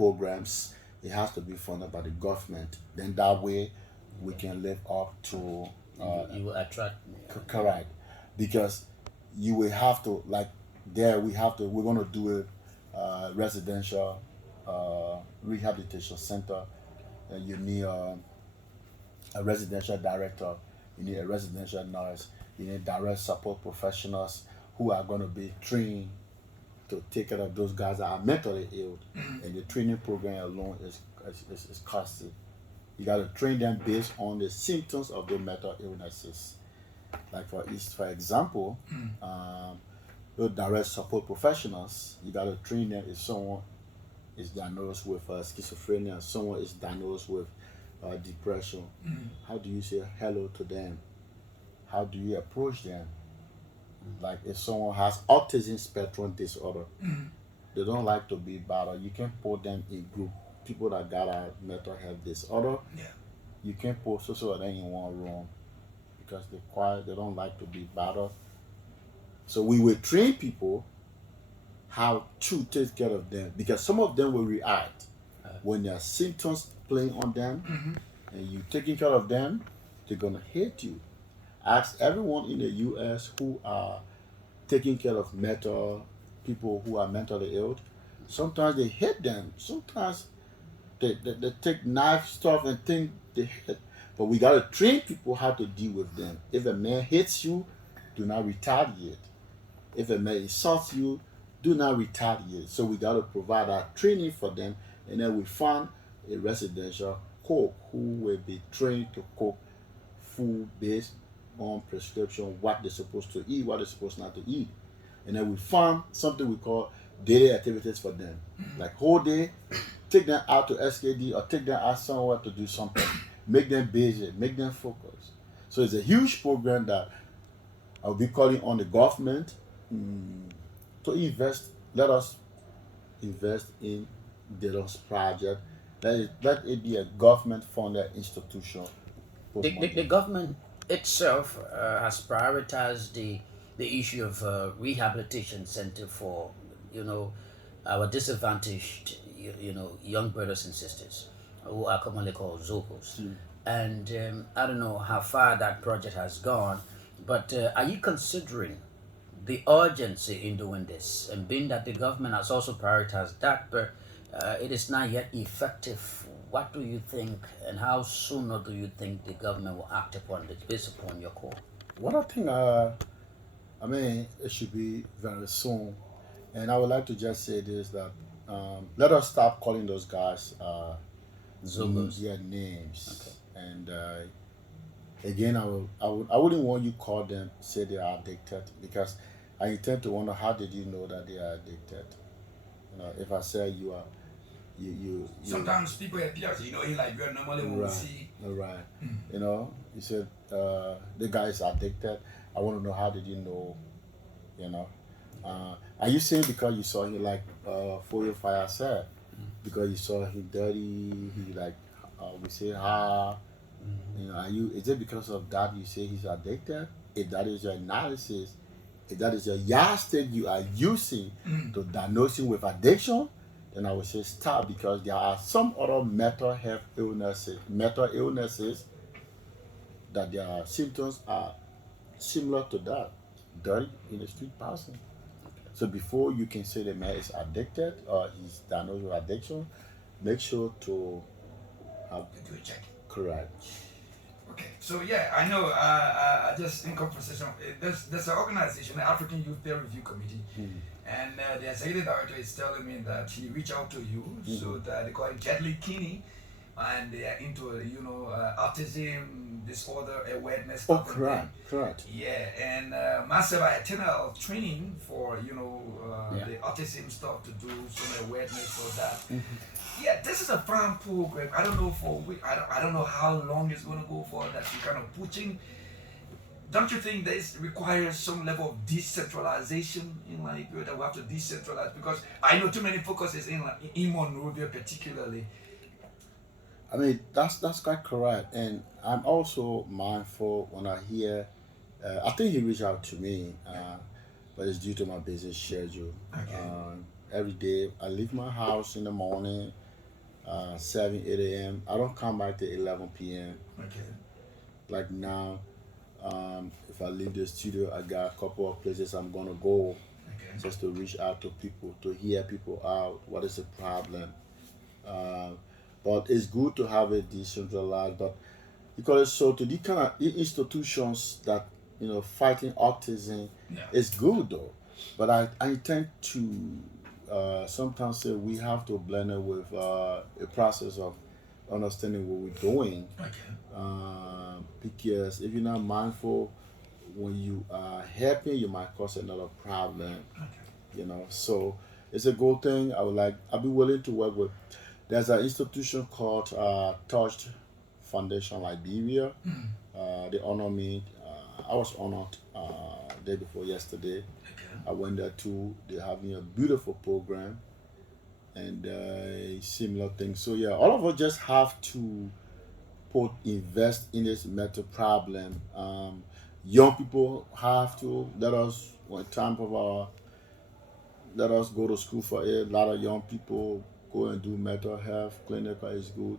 programs, it has to be funded by the government. Then that way, we can live up to You will attract. correct, because you will have to like there we have to we're going to do a residential rehabilitation center, and you need a residential director, you need a residential nurse, you need direct support professionals who are going to be trained to take care of those guys that are mentally ill, and the training program alone is costly. You got to train them based on the symptoms of their mental illnesses. Like for example, um, those direct support professionals, you got to train them if someone is diagnosed with schizophrenia, someone is diagnosed with depression. How do you say hello to them? How do you approach them? Like if someone has autism spectrum disorder, they don't like to be bothered. You can put them in group. People that got a mental health disorder, Yeah. you can't put so of them in one room because they're quiet. They don't like to be bothered. So we will train people how to take care of them because some of them will react when there are symptoms playing on them, and you taking care of them. They're gonna hate you. Ask everyone in the U.S. who are taking care of mental people who are mentally ill. Sometimes they hate them. Sometimes they take knife stuff and think they hate. But we gotta train people how to deal with them. If a man hates you, do not retaliate. If a man insults you, do not retaliate. So we gotta provide our training for them, and then we find a residential cook who will be trained to cook food based on prescription, what they're supposed to eat, what they're supposed not to eat. And then we found something we call daily activities for them. Like whole day, take them out to SKD or take them out somewhere to do something. Make them busy, make them focus. So it's a huge program that I'll be calling on the government to invest. Let us invest in those project. Let it be a government funded institution. Put The money. government itself has prioritized the issue of rehabilitation center for you know our disadvantaged young brothers and sisters who are commonly called Zocos. And I don't know how far that project has gone, but are you considering the urgency in doing this, and being that the government has also prioritized that, but it is not yet effective? What do you think, and how sooner do you think the government will act upon this based upon your call? What I think, I mean, it should be very soon. And I would like to just say this that let us stop calling those guys Zogos. their Okay. names. And again, I wouldn't want you call them say they are addicted because I intend to wonder how did you know that they are addicted. If I say you are, you Sometimes people appear, in Liberia, normally when we right, see. right. You said the guy is addicted. I want to know how did you know, you know. Are you saying because you saw him like for your fire said? Because you saw him dirty, he like we say are you is it because of that you say he's addicted? If that is your analysis, if that is your yardstick you are using to diagnose him with addiction, then I would say stop because there are some other mental illnesses that their symptoms are similar to that. Dirty in the street person. So before you can say the man is addicted or he's diagnosed with addiction, make sure to have Do a check. correct. Okay, so yeah, I know. Just in conversation, there's an organization, the African Youth Peer Review Committee, and the executive director is telling me that he reached out to you, so that they call it Jetly Kinney, and they are into autism disorder awareness Oh, stuff and correct, correct. yeah, and massive itinerary training for Yeah. the autism stuff to do some awareness for that. Yeah, this is a farm program. I don't know I don't know how long it's gonna go for. That you kind of pushing. Don't you think this requires some level of decentralization in Liberia that we have to decentralize because I know too many focuses in Monrovia particularly. I mean that's quite correct, and I'm also mindful when I hear. I think he reached out to me, but it's due to my busy schedule. Okay. Every day I leave my house in the morning. 7, 8 a.m. I don't come back till 11 p.m. Okay. Like now, if I leave the studio, I got a couple of places I'm gonna go Okay. just to reach out to people, to hear people out. What is the problem? Uh, but it's good to have it decentralized. But because so to the kind of institutions that fighting autism Yeah. is good though. But I tend to sometimes say we have to blend it with a process of understanding what we're doing. Okay. Because if you're not mindful, when you are helping, you might cause another problem. Okay. So it's a good thing. I'll be willing to work with. There's an institution called Touched Foundation Liberia. Mm. They honor me. I was honored day before yesterday. Okay. I went there too. They're having a beautiful program and similar things. So yeah, all of us just have to put invest in this mental problem. Young people have to when time of our let us go to school for it. A lot of young people go and do mental health clinical is good.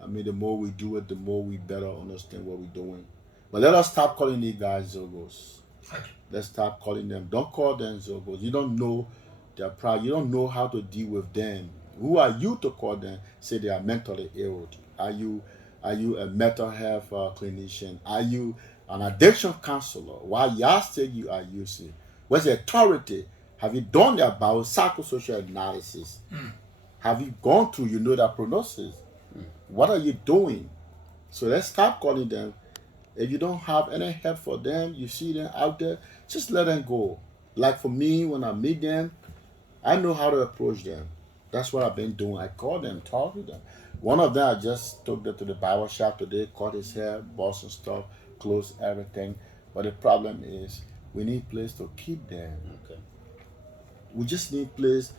I mean, the more we do it, the more we better understand what we're doing. But let us stop calling these guys Zogos. Okay. Let's stop calling them. Don't call them Zogos. You don't know their pride. You don't know how to deal with them. Who are you to call them? Say they are mentally ill. Are you a mental health clinician? Are you an addiction counselor? Why yardstick you are using? Where's the authority? Have you done their biopsychosocial analysis? Mm. Have you gone through, that prognosis? What are you doing? So let's stop calling them. If you don't have any help for them, you see them out there, just let them go. Like for me, when I meet them, I know how to approach them. That's what I've been doing. I call them, talk to them. One of them, I just took them to the barber shop today, cut his hair, bought some stuff, clothes, everything. But the problem is, we need place to keep them. Okay. We just need place.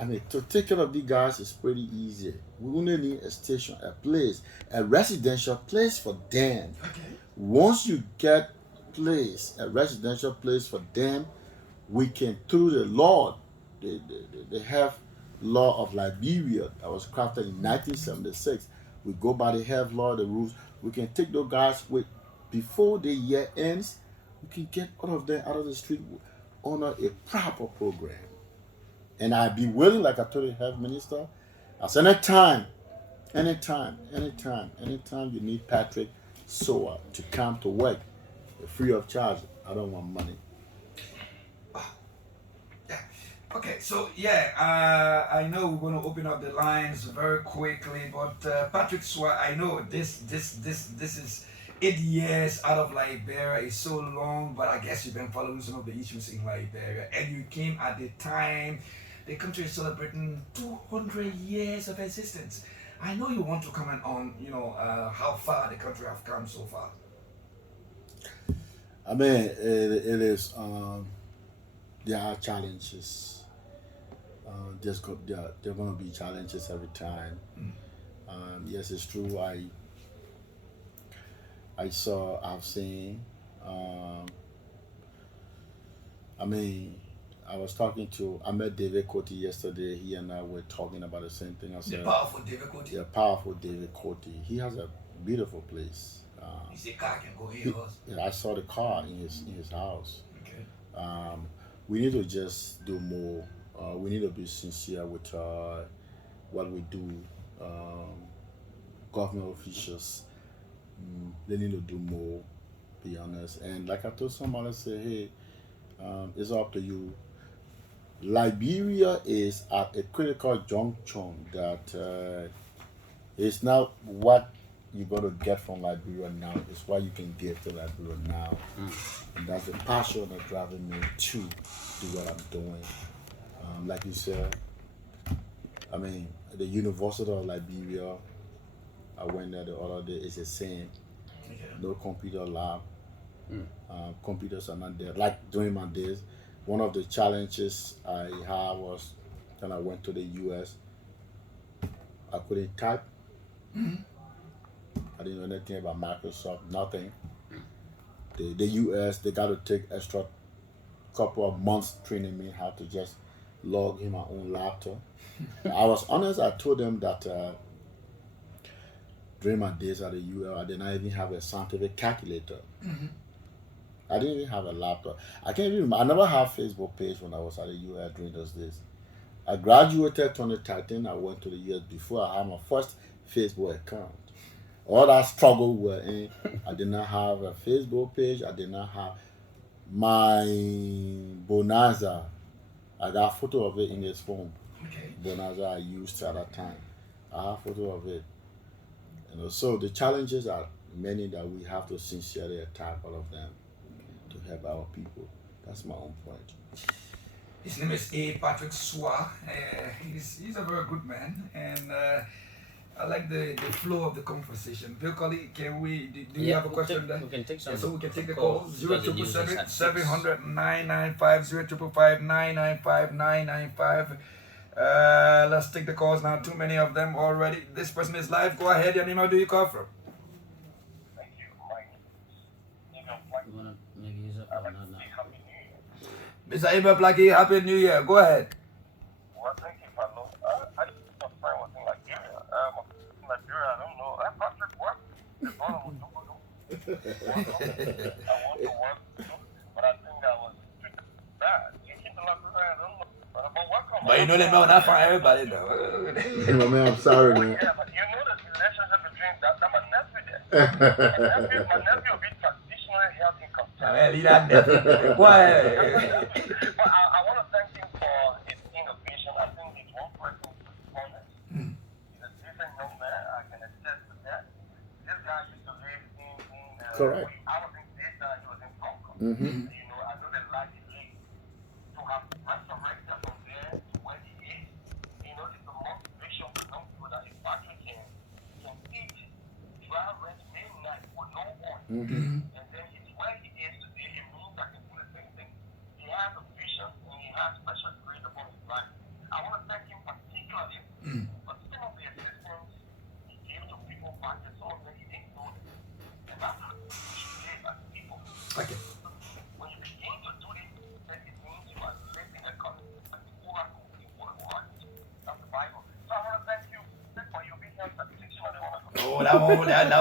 I mean, to take care of these guys is pretty easy. We only need a station, a place, a residential place for them. Okay. Once you get a residential place for them, we can, through the law, the health law of Liberia that was crafted in 1976, we go by the health law, the rules. We can take those guys before the year ends. We can get all of them out of the street on a proper program. And I'd be willing, like I told the health minister, I said, anytime you need Patrick Sowah to come to work free of charge, I don't want money. Yeah. Okay. So I know we're going to open up the lines very quickly, but Patrick Sowah, I know this is 8 years out of Liberia is so long, but I guess you've been following some of the issues in Liberia, and you came at the time the country is celebrating 200 years of existence. I know you want to comment on, how far the country have come so far. I mean, it is, there are challenges. There are going to be challenges every time. Mm. Yes, it's true. I've seen, I mean, I met David Coty yesterday. He and I were talking about the same thing. I The said, powerful David Coty. yeah, powerful David Coty. He has a beautiful place. He said car can go here. I saw the car in his house. Okay. We need to just do more. We need to be sincere with what we do. Government officials, they need to do more. Be honest. And like I told somebody, I say, hey, it's up to you. Liberia is at a critical junction that it's not what you're going to get from Liberia now, it's what you can give to Liberia now. And that's the passion that's driving me to do what I'm doing. Like you said, I mean, the University of Liberia, I went there the other day, it's the same. Okay. No computer lab. Computers are not there. Like during my days, one of the challenges I had was when I went to the US, I couldn't type. I didn't know anything about Microsoft, nothing. The US, they got to take extra couple of months training me how to just log in my own laptop. I was honest. I told them that during my days at the UL, I did not even have a scientific calculator. I didn't even have a laptop. I can't even remember. I never had Facebook page when I was at the UL during those days. I graduated 2013. I went to the US before I had my first Facebook account. All that struggle were in. I did not have a Facebook page. I did not have my Bonanza. I got a photo of it in his phone. Okay. Bonanza I used at that time. I have a photo of it. So the challenges are many that we have to sincerely attack all of them to help our people. That's my own point. His name is A. Patrick Sowah. He's a very good man, and I like the flow of the conversation. Bill Colley, can we? Do you have a question there? We can take some. Yeah, so we can take the call. Because the news is 0777 at 6. 700 995 0555 995 995. Let's take the calls now. Too many of them already. This person is live. Go ahead. Your name, how do you call from? You wanna maybe use it? Oh, no, no. Mr. Abel Blackie, Happy New Year. Go ahead. Well, thank you, Pablo. I just have a friend was in Liberia. Liberia, I don't know. Patrick, what? The brother was doing. I want to work too, but I think that was bad. You keep the Liberia, I don't know. But welcome. But you know they may not find everybody though. My man, I'm sorry, man. Yeah, but you know the relationship between that my nephew there. My nephew will be traditionally health income. Leave that nephew. Go ahead. But I want to thank him for his innovation. I think he's one person who's honest. He's a decent young man. I can attest to that. This guy used to live in Correct. I was in Data, he was in Hong Kong. Mm-hmm. I know the life he lived. To have resurrected from there to where he is, it's a motivation for young people that if Patrick can eat, dry rest midnight with no oil. Mm-hmm. And then he's where he is today, it means I can do the same thing. He has a vision and he has special grace upon his life. I want to thank him particularly for some of the assistance he gave to people back in some of them he didn't know. And that's what we should live as people. Okay. When you begin to do this, then it means you are living a commitment to oracle in word heart. That's the Bible. So I want to thank you for your obedience and teaching on the Oh, that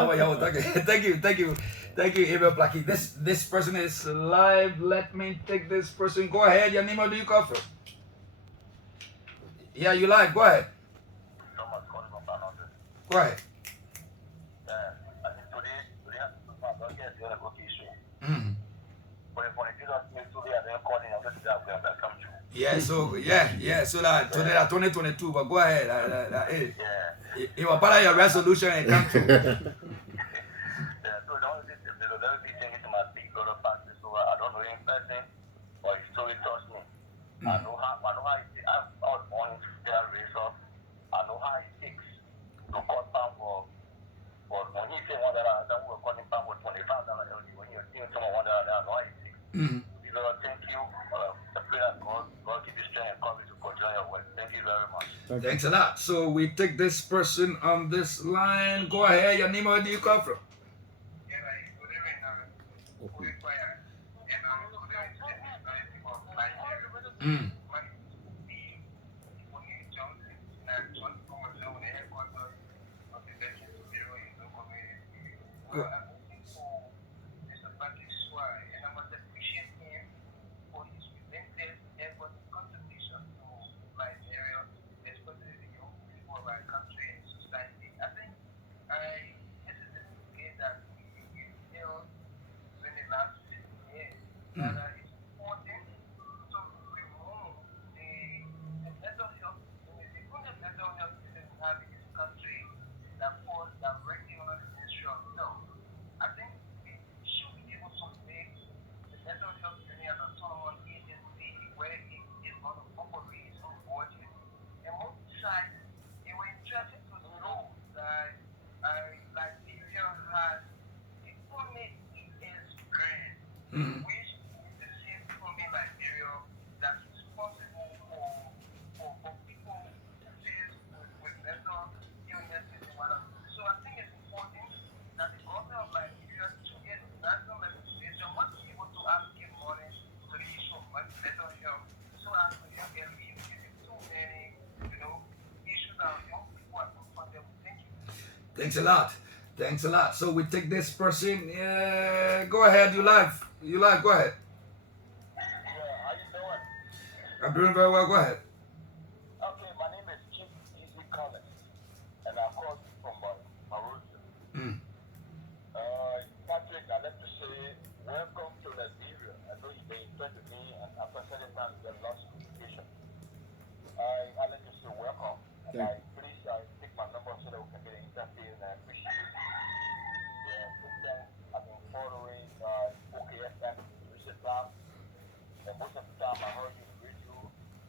one, yo, thank you, Abel Blackie. This person is live. Let me take this person. Go ahead. Your name, how do you call from? Yeah, you live. Go ahead. Thomas calling from Banana. Go ahead. Yeah, I think today I don't get the other issue. Mm. But if when you do that today, I don't call in, I'm going to that way come to. Yeah, so that today that 2022, but go ahead. Yeah. It was part of your resolution and come true. Yeah, so the only thing to my big brother pastor, so I don't know him in person, but his story touched me. I know how it, I was born in their race up. I know how it takes to cut down for when he said $1, then we were cutting down for $25 early. When you're seeing someone $1, I know how it takes. You know, thank you. I pray that God give you strength and courage to continue your work. Thank you very much. Thanks a lot. So we take this person on this line. Go ahead. Your name, where do you come from? Mm. Good. Thanks a lot. Thanks a lot. So we take this person. Go ahead. You live. You live. Go ahead. Yeah, how you doing? I'm doing very well. Go ahead. Okay, my name is Chief Easy Collins, and I'm calling from Mauritius. Mm. Patrick, I'd like to say welcome to Liberia. I know you've been in touch with me, and after certain time you have lost communication. I'd like to say welcome, and please take my number so that we can get an interview, and I appreciate it. Yeah, since then, I've been following OKFM in recent times, and most of the time I heard you on the radio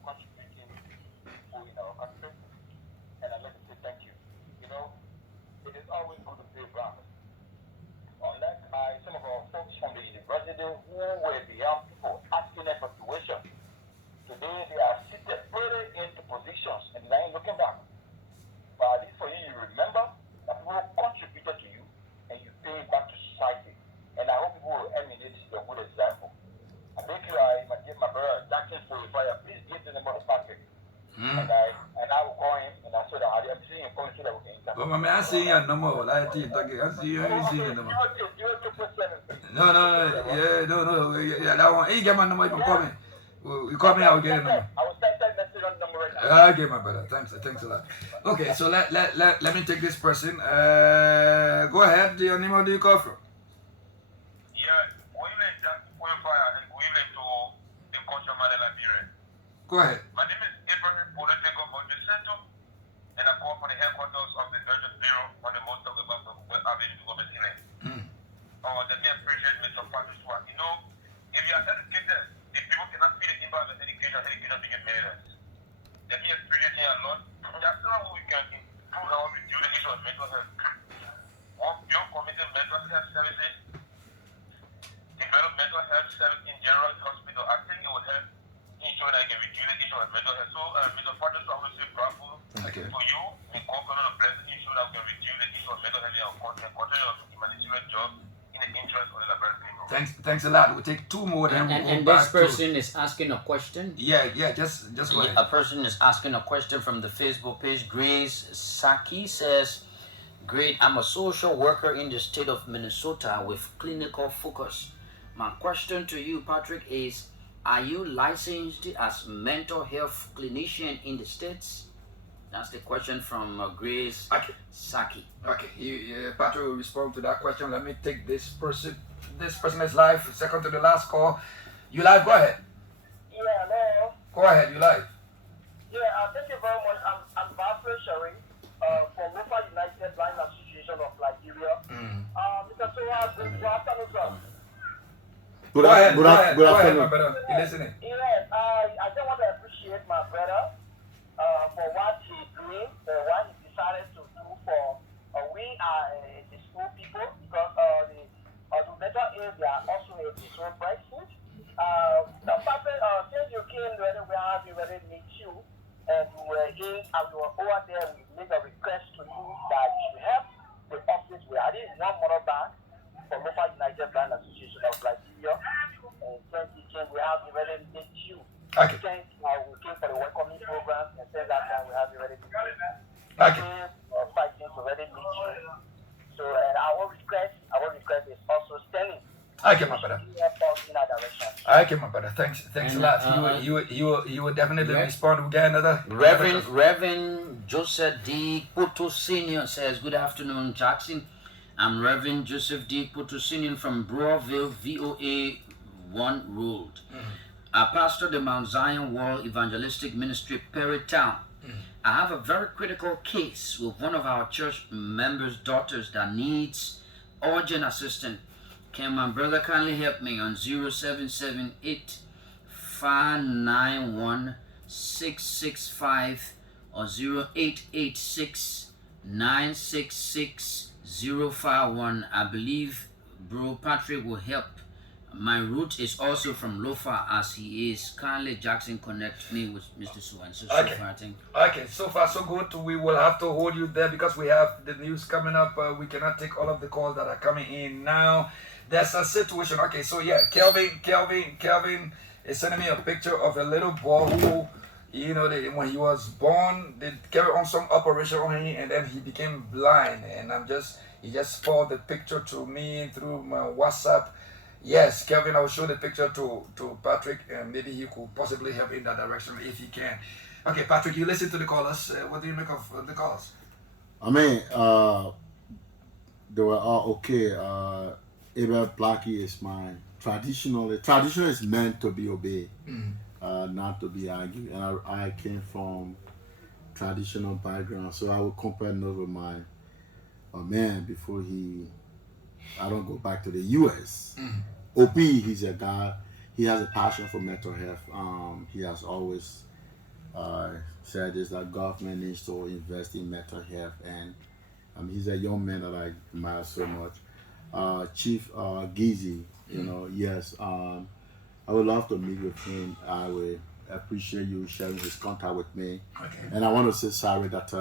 contributing to in our country, and I'd like to say thank you. You know, it is always good to pay back. Unlike some of our folks from the university who were the young people asking them for tuition, today they are seated really into positions and they ain't looking back. But at least for you, you remember that people contributed to you and you pay back to society. And I hope people will emulate your good example. I think my brother Jackson for the fire, please give the number of Patrick. And I will call him and I said that I'm seeing him coming so that we can interview. But I see your number. I see your number. No. Yeah, no. Yeah, that one. Hey, get my number. You can call me. You call me, I will get a number. I will send that message on the number right now. Okay, my brother. Thanks a lot. Okay, so let me take this person. Go ahead. Your name, where do you call from? Yeah, we live just fire and we live to the culture of Liberia. Go ahead. My name is Abraham Political Center, and I call from the headquarters of the Urgent Bureau on the most of the Avenue to Government Hill. Let me appreciate Mr. Patrick Sowah. You know, if you are educated, the people cannot see the impact of education being made. Let me appreciate you a lot. That's how we can improve how we deal with the issue of mental health. One, build committed mental health services, develop mental health service in general hospital. I think it will help ensure that I can reduce the issue of mental health. So, Mr. Patrick Sowah, I will say bravo for you in conquering a blessing issue that we can reduce the issue of mental health in our country and continue our humanitarian job in the interest of the Liberian people. Thanks a lot. We'll take two more. And this person is asking a question. Yeah. Just go ahead. A person is asking a question from the Facebook page. Grace Saki says, "Great, I'm a social worker in the state of Minnesota with clinical focus. My question to you, Patrick, is, are you licensed as mental health clinician in the States?" That's the question from Grace Saki. Okay, Patrick will respond to that question. Let me take this person. This person is live. Second to the last call. You live? Go ahead. Yeah, hello. Go ahead. You live. Yeah, thank you very much. I'm Barbara Sherry from Lofa United Blind Association of Liberia. Mr. Sowah, good afternoon, sir. Go ahead, afternoon. my brother. You're listening. Yes, I just want to appreciate my brother for what he's doing, what he decided to do for we are the school people, because the mental aid, they are also a disown person. The fact since you came, we have already meet you, and we were over there, we made a request to you that you should help the office. We are in one motor bank for Lofa United Blind Association of Liberia. And since you came, we have already met you. Okay. Since we came for the welcoming program, and since that time, we have already met you. Okay. Fighting to already meet you. So, and our request is also standing. Okay, my brother. In our direction. Okay, my brother. Thanks a lot. You will definitely respond. We get another. Reverend Joseph D. Puto Senior says, "Good afternoon, Jackson. I'm Reverend Joseph D. Puto Senior from Broadville, VOA 1 Road. I pastor the Mount Zion World Evangelistic Ministry, Perry Town. I have a very critical case with one of our church members' daughters that needs urgent assistance. Can my brother kindly help me on 0778 591 665 or 0886 966 051. I believe Bro Patrick will help. My route is also from Lofa as he is. Kindly Jackson connect me with Mr. Sowah. So far, I think. Okay, so far so good. We will have to hold you there because we have the news coming up. We cannot take all of the calls that are coming in now. There's a situation. Okay, so yeah, Kelvin is sending me a picture of a little boy who You know, when he was born, they carried on some operation on him, and then he became blind. And he just forwarded the picture to me through my WhatsApp. Yes, Kevin, I will show the picture to Patrick, and maybe he could possibly help in that direction if he can. Okay, Patrick, you listen to the callers. What do you make of the callers? I mean, they were all okay. Abel Blackie is mine. Traditional is meant to be obeyed, not to be argued. And I came from traditional background, so I would compare notes with my man before I don't go back to the U.S. OP, he's a guy. He has a passion for mental health. He has always said this, that government needs to invest in mental health, and he's a young man that I admire so much. Chief Gizi, yes, I would love to meet with him. I would appreciate you sharing his contact with me. Okay. And I want to say sorry that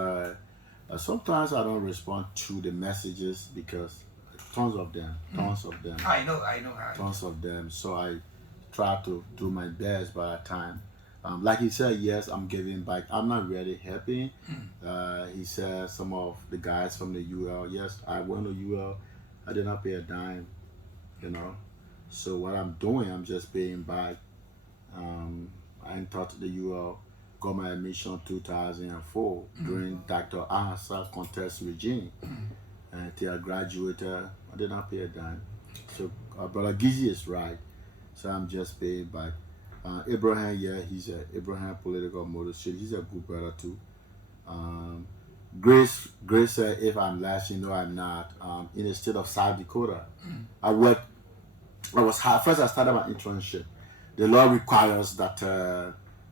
sometimes I don't respond to the messages because tons of them. I know. Tons of them. So I try to do my best by the time. Like he said, yes, I'm giving back. I'm not really happy. He said some of the guys from the UL, yes, I went to UL. I did not pay a dime, So what I'm doing, I'm just paying back. I taught to the UL, got my admission 2004 during Dr. Ahasa contest regime. Until I graduated, I did not pay a dime. So Brother Gizi is right. So I'm just paying back. Abraham, he's a Abraham political motor shit. He's a good brother too. Grace said, if I'm last, I'm not. In the state of South Dakota, first I started my internship. The law requires that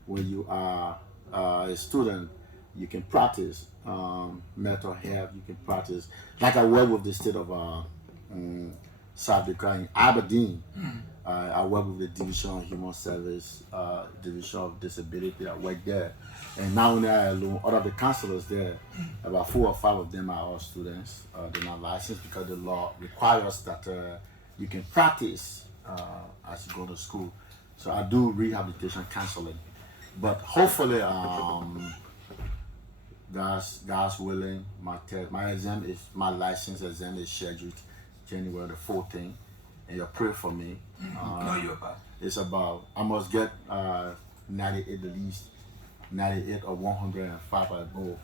when you are a student, you can practice mental health, you can practice. Like I work with the state of South Dakota in Aberdeen. I work with the Division of Human Service, Division of Disability. I work there. And not only I alone, all of the counselors there, about 4 or 5 of them are all students. They're not licensed because the law requires that you can practice as you go to school. So I do rehabilitation counseling. But hopefully, God's willing, my license exam is scheduled January the 14th. And you pray for me. It's about, I must get 98 at least, 98 or 105 I go.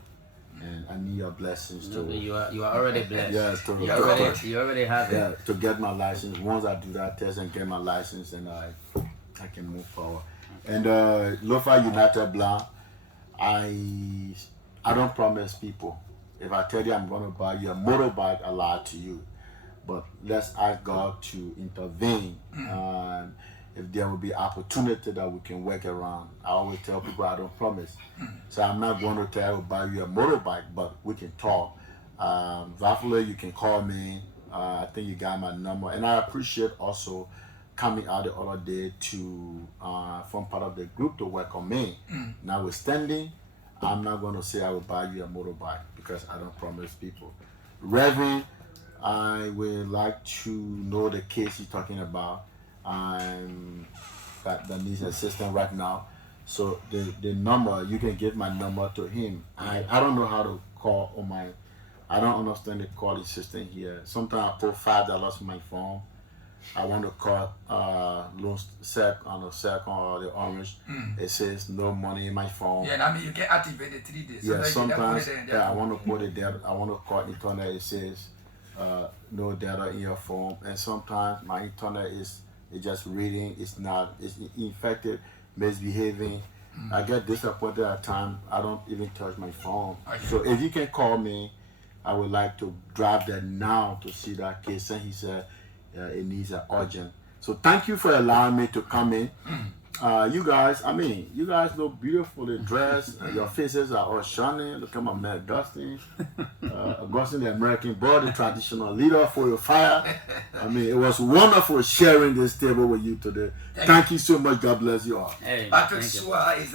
And I need your blessings too. You are already blessed. Yes, You already have it. Yeah, to get my license. Once I do that test and get my license, and I can move forward. And Lofa United Blanc, I don't promise people. If I tell you I'm going to buy you a motorbike, I lie to you. But let's ask God to intervene. If there will be opportunity that we can work around. I always tell people I don't promise. So I'm not going to tell you buy you a motorbike, but we can talk. Hopefully you can call me. I think you got my number. And I appreciate also coming out the other day to form part of the group to work on me. Notwithstanding, I'm not going to say I will buy you a motorbike because I don't promise people. Reverend, I would like to know the case you're talking about. That needs assistance right now. So the number, you can give my number to him. I don't know how to call on I don't understand the call system here. Sometimes I put $5 on my phone. I want to call loan on the second or the orange. It says no money in my phone. Yeah, I mean you can activate it 3 days. Yeah, sometimes I want to put it there. I want to call internet. It says no data in your phone. And sometimes my internet is just reading. It's infected, misbehaving. I get disappointed at times. I don't even touch my phone. Okay. So if you can call me, I would like to drive there now to see that case. And he said it needs an urgent. So thank you for allowing me to come in. You guys look beautifully dressed. Your faces are all shining. Look at my man Augustine. Augustine, the American boy, the traditional leader for your fire. It was wonderful sharing this table with you today. Thank you so much. God bless you all. Hey, Patrick Sowah is